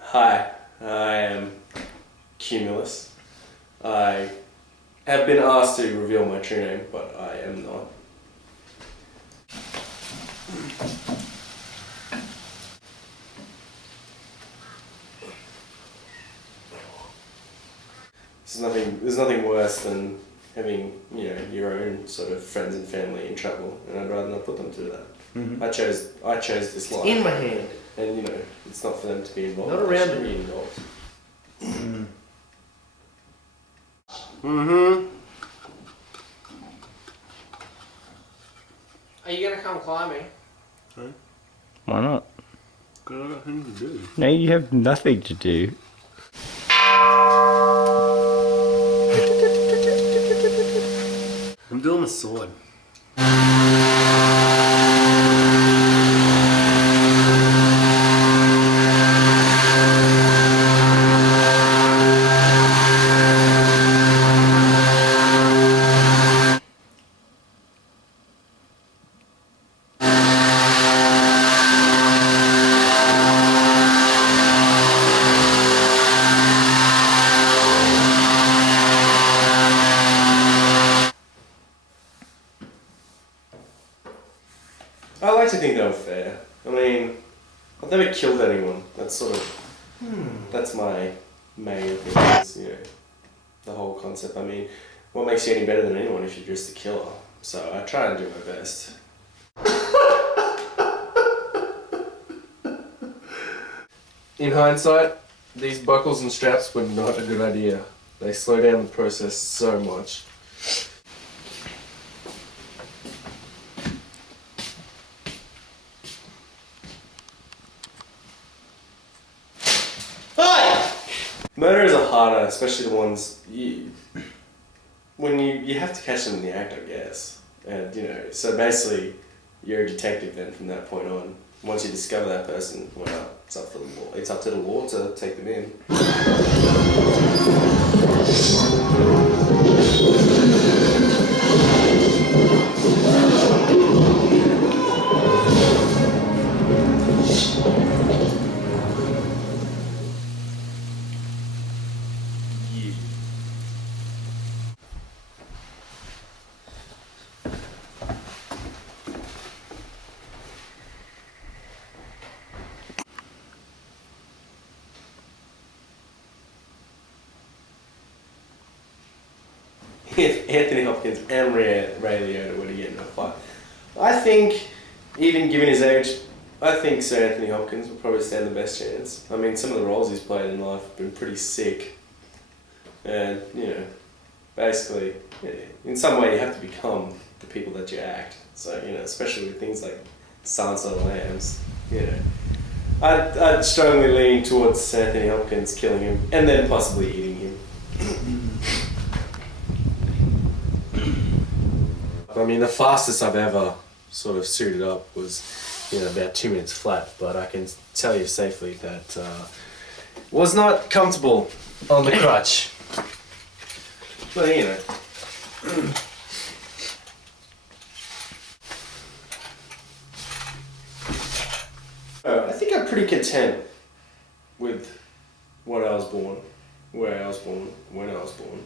Hi, I am Cumulus. I have been asked to reveal my true name, but I am not. There's nothing worse than having, your own sort of friends and family in trouble, and I'd rather not put them through that. Mm-hmm. I chose this life. In my hand. And it's not for them to be involved. Not around it. it. Be involved. Are you gonna come climb me? Huh? Why not? Because I've got things to do. No, you have nothing to do. I'm doing my sword. I like to think they were fair. I mean, I've never killed anyone. That's that's my main thing is, the whole concept. I mean, what makes you any better than anyone if you're just a killer? So I try and do my best. In hindsight, these buckles and straps were not a good idea. They slow down the process so much. Murderers are harder, especially the ones when you have to catch them in the act, I guess. And so basically, you're a detective then from that point on. Once you discover that person, well, it's up to the law. It's up to the law to take them in. If Anthony Hopkins and Ray Liotta were to get in a fight, I think, even given his age, I think Sir Anthony Hopkins would probably stand the best chance. I mean, some of the roles he's played in life have been pretty sick. And, basically, in some way you have to become the people that you act. So, especially with things like Silence of the Lambs, I'd strongly lean towards Sir Anthony Hopkins killing him and then possibly eating him. I mean, the fastest I've ever sort of suited up was, about 2 minutes flat, but I can tell you safely that was not comfortable on the crutch. But, I think I'm pretty content with what I was born, where I was born, when I was born.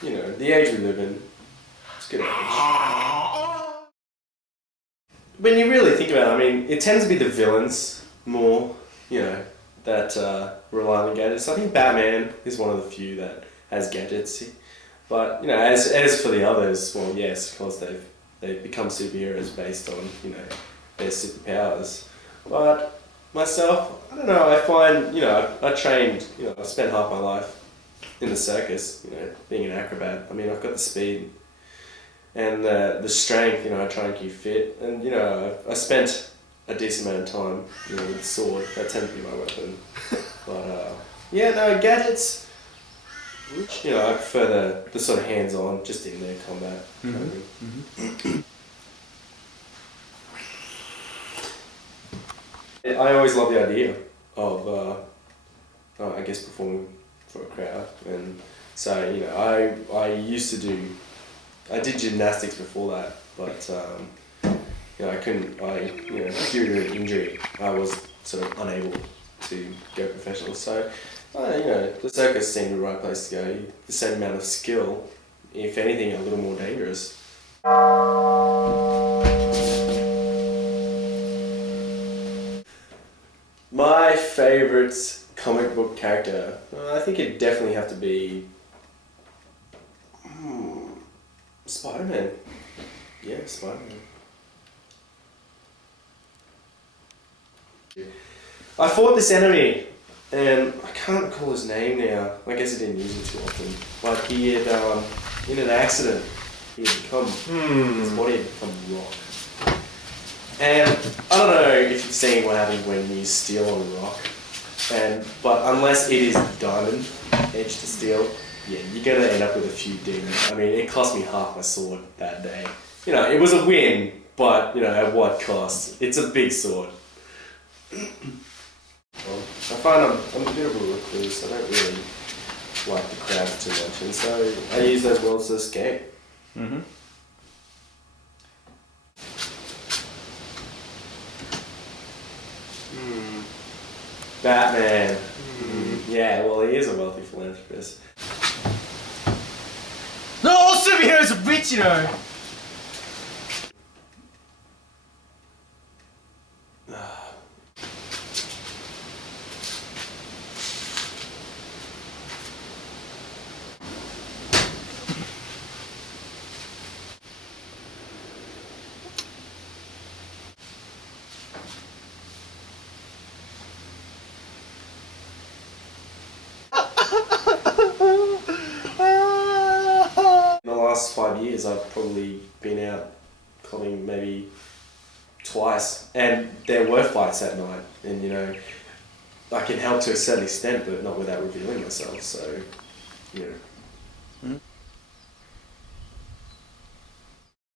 The age we live in. Good age. When you really think about it, I mean, it tends to be the villains more, that rely on gadgets. I think Batman is one of the few that has gadgets. But, as for the others, well, yes, of course they've become superheroes based on, their superpowers. But myself, I don't know, I find, I trained, I spent half my life in the circus, being an acrobat. I mean, I've got the speed and the strength, I try and keep fit. And, I spent a decent amount of time, with the sword. That tends to be my weapon. But, gadgets, I prefer the sort of hands-on, just in there combat. I always love the idea of, I guess, performing for a crowd and So, you know, I did gymnastics before that, but, you know, due to an injury, I was sort of unable to go professional. So, you know, the circus seemed the right place to go. The same amount of skill, if anything, a little more dangerous. My favourite comic book character, I think it'd definitely have to be Spider-Man. Yeah, Spider-Man. I fought this enemy, and I can't recall his name now. I guess I didn't use it too often. But he had, in an accident, he had become, his body had become rock. And I don't know if you've seen what happens when you steal on a rock, but unless it is diamond edged to steel, yeah, you're gonna end up with a few dings. I mean, it cost me half my sword that day. You know, it was a win, but you know, at what cost? It's a big sword. Well, I find I'm a bit of a recluse. I don't really like the crowd too much, and so I use those worlds to escape. Mm-hmm. Batman. Yeah, well, he is a wealthy philanthropist. Not all superheroes are rich, you know. In the last 5 years, I've probably been out clubbing maybe twice, and there were fights that night, and you know, I can help to a certain extent, but not without revealing myself. So, you know.